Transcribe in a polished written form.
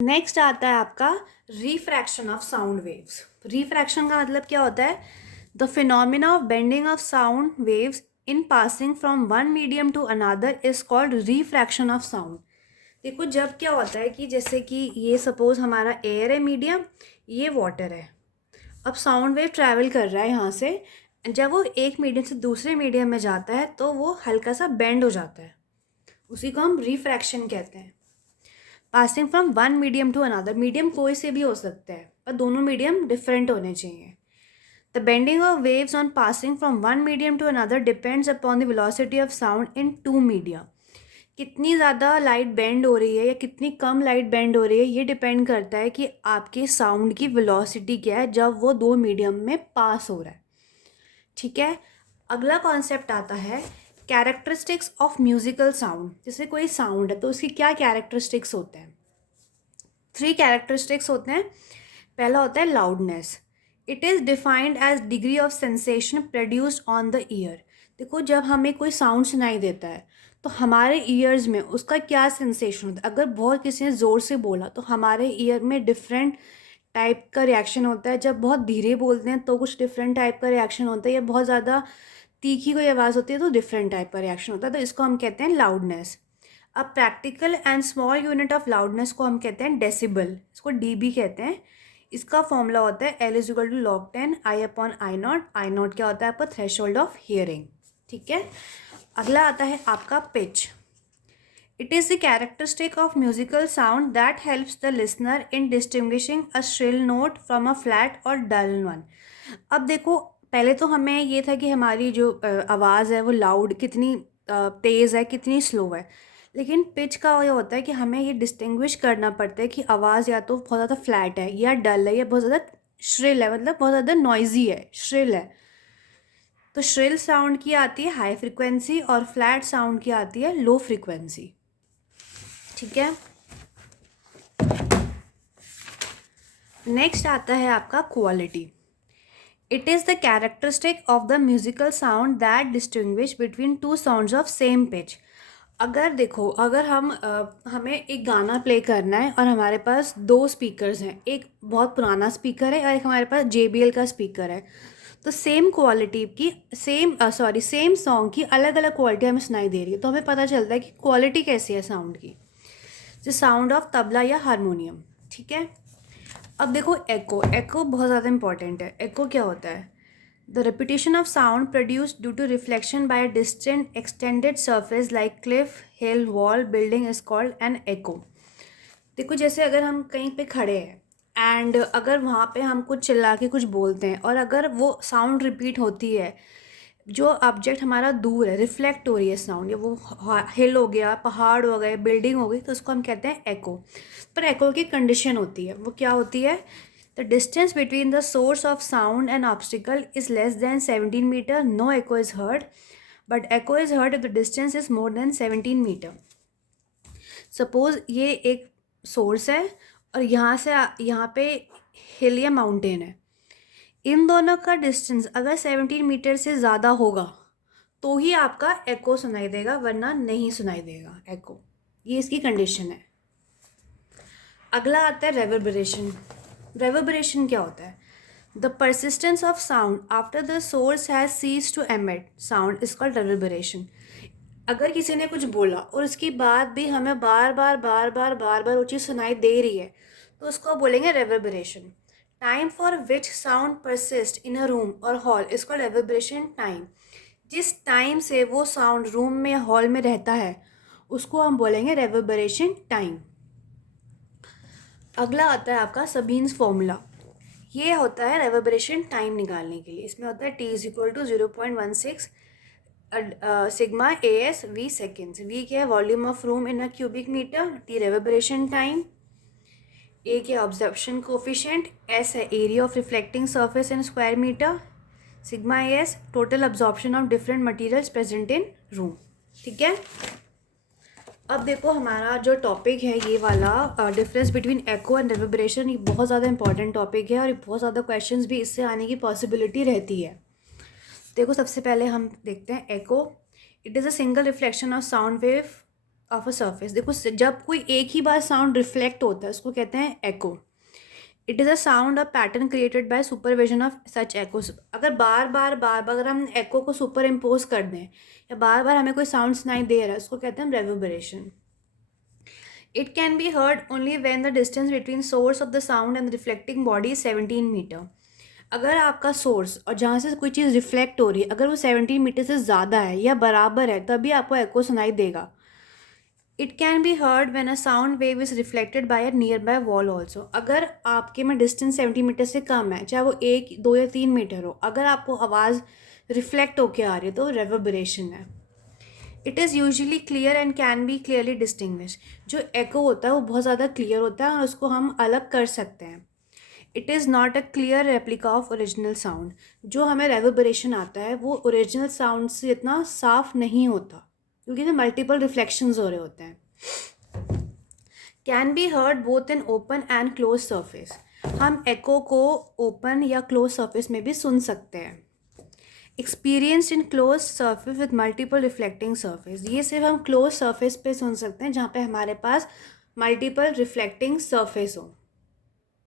Next आता है आपका रिफ्रैक्शन ऑफ साउंड वेव्स। रिफ्रैक्शन का मतलब क्या होता है? The phenomena of bending of sound waves in passing from one medium to another is called refraction of sound. देखो, जब क्या होता है कि जैसे कि ये सपोज हमारा एयर है मीडियम, ये वाटर है। अब साउंड वेव ट्रैवल कर रहा है यहाँ से। जब वो एक मीडियम से दूसरे मीडियम में जाता है तो वो हल्का सा बेंड हो जाता है, उसी को हम रिफ्रैक्शन कहते हैं। Passing from one medium to another, medium कोई से भी हो सकता है पर दोनों मीडियम डिफरेंट होने चाहिए। The bending of waves on passing from one medium to another depends upon the velocity of sound in two media. कितनी ज़्यादा लाइट बेंड हो रही है या कितनी कम लाइट बेंड हो रही है, ये डिपेंड करता है कि आपके साउंड की वेलोसिटी क्या है जब वो दो मीडियम में पास हो रहा है। ठीक है। अगला कॉन्सेप्ट आता है कैरेक्टरिस्टिक्स ऑफ म्यूजिकल साउंड। जैसे कोई साउंड है तो उसकी क्या कैरेक्टरिस्टिक्स होते हैं? 3 कैरेक्टरिस्टिक्स होते हैं। पहला होता है loudness. It is defined as degree of sensation produced on the ear. देखो, जब हमें कोई साउंड सुनाई देता है तो हमारे ईयर्स में उसका क्या सेंसेशन होता है। अगर बहुत किसी ने ज़ोर से बोला तो हमारे ईयर में डिफरेंट टाइप का रिएक्शन होता है। जब बहुत धीरे बोलते हैं तो कुछ डिफरेंट टाइप का रिएक्शन होता है, या बहुत ज़्यादा तीखी कोई आवाज़ होती है तो डिफरेंट टाइप का रिएक्शन होता है। तो इसको हम कहते हैं लाउडनेस। अब practical and small unit of loudness को हम कहते हैं डेसिबल, इसको डीबी कहते हैं। इसका फॉर्मूला होता है L is equal to log 10 I upon I naught. I naught क्या होता है आपका? Threshold of hearing. ठीक है। अगला आता है आपका pitch. It is the characteristic of musical sound that helps the listener in distinguishing a shrill note from a flat और डल वन। अब देखो, पहले तो हमें ये था कि हमारी जो आवाज़ है वो लाउड कितनी तेज़ है, कितनी स्लो है। लेकिन पिच का ये होता है कि हमें ये डिस्टिंग्विश करना पड़ता है कि आवाज़ या तो बहुत ज़्यादा फ्लैट है या डल है या बहुत ज़्यादा श्रिल है, मतलब बहुत ज़्यादा नॉइजी है, श्रिल है। तो श्रिल साउंड की आती है हाई फ्रिक्वेंसी और फ्लैट साउंड की आती है लो फ्रिक्वेंसी। ठीक है। नेक्स्ट आता है आपका quality. It is the characteristic of the musical sound that distinguish between two sounds of same pitch. अगर देखो, अगर हमें एक गाना प्ले करना है और हमारे पास 2 स्पीकर्स हैं, एक बहुत पुराना स्पीकर है और एक हमारे पास JBL का स्पीकर है, तो सेम क्वालिटी की सेम सॉन्ग की अलग अलग क्वालिटी हमें सुनाई दे रही है, तो हमें पता चलता है कि क्वालिटी कैसी है साउंड की। जैसे साउंड ऑफ तबला या हारमोनियम। ठीक है। अब देखो, एको एको बहुत ज़्यादा इंपॉर्टेंट है। एको क्या होता है? The repetition of sound produced due to reflection by a distant extended surface like cliff, hill, wall, building is called an echo. देखो, जैसे अगर हम कहीं पे खड़े हैं एंड अगर वहाँ पे हम कुछ चिल्ला के कुछ बोलते हैं और अगर वो साउंड रिपीट होती है, जो ऑब्जेक्ट हमारा दूर है, रिफ्लेक्ट हो रही है साउंड, या वो हिल हो गया, पहाड़ हो गए, बिल्डिंग हो गई, तो उसको हम कहते हैं एको। पर एको की कंडीशन होती है, वो क्या होती है? The distance between the source of sound and obstacle is less than 17 metre, no echo is heard, but echo is heard if the distance is more than 17 metre. Suppose ये एक सोर्स है और यहाँ से यहाँ पे हिल या माउंटेन है। इन दोनों का डिस्टेंस अगर 17 मीटर से ज़्यादा होगा तो ही आपका एको सुनाई देगा, वरना नहीं सुनाई देगा एको। ये इसकी कंडीशन है। अगला आता है रेवर्बरेशन। रेवर्बरेशन क्या होता है? The persistence of sound after the source has cease to emit sound is called reverberation. अगर किसी ने कुछ बोला और उसके बाद भी हमें बार बार बार बार बार बार वो चीज़ सुनाई दे रही है तो उसको बोलेंगे reverberation. Time for which sound persist in a room और hall is called reverberation time. जिस टाइम से वो साउंड रूम में या हॉल में रहता है उसको हम बोलेंगे रेवर्बरेशन टाइम। अगला आता है आपका सबीन्स फॉर्मूला। ये होता है रेवर्बरेशन टाइम निकालने के लिए। इसमें होता है T is equal to 0.16 sigma AS V seconds. V क्या है? Volume of room in a cubic metre. T reverberation time. A क्या? Absorption coefficient. S है area of reflecting surface in square metre. Sigma AS total absorption of different materials present in room. ठीक है। अब देखो, हमारा जो topic है ये वाला डिफरेंस बिटवीन एको एंड रेवर्बरेशन, ये बहुत ज़्यादा इंपॉर्टेंट टॉपिक है और बहुत ज़्यादा क्वेश्चंस भी इससे आने की पॉसिबिलिटी रहती है। देखो, सबसे पहले हम देखते हैं echo. It is a single reflection of sound wave of a surface. देखो जब कोई एक ही बार साउंड रिफ्लेक्ट होता है उसको कहते हैं echo. It is a sound, a pattern created by supervision of such echoes. अगर बार बार अगर हम एको को सुपर इम्पोज कर दें या बार बार हमें कोई साउंड सुनाई दे रहा है, उसको कहते हैं रेवर्बरेशन। It can be heard only when the distance between source of the sound and the reflecting body is 17 metre. अगर आपका सोर्स और जहाँ से कोई चीज़ रिफ्लेक्ट हो रही है अगर वो 17 मीटर से ज़्यादा है या बराबर है तभी आपको एको सुनाई देगा। It can be heard when a sound wave is reflected by a near by wall also. अगर आपके में डिस्टेंस 70 मीटर से कम है, चाहे वो 1, 2 या 3 मीटर हो, अगर आपको आवाज़ रिफ्लेक्ट होके आ रही है तो रेवर्बरेशन है। It is usually clear and can be clearly distinguish. जो एको होता है वो बहुत ज़्यादा क्लियर होता है और उसको हम अलग कर सकते हैं। It is not a clear replica of original sound. जो हमें रेवर्बरेशन आता है वो ओरिजिनल साउंड से इतना साफ नहीं होता क्योंकि इसमें मल्टीपल रिफ्लेक्शंस हो रहे होते हैं। Can be heard both in open and close surface. हम एको को ओपन या क्लोज सर्फेस में भी सुन सकते हैं। Experienced in close surface with multiple reflecting surface. ये सिर्फ हम क्लोज सर्फेस पे सुन सकते हैं जहाँ पे हमारे पास मल्टीपल रिफ्लेक्टिंग सर्फेस हो।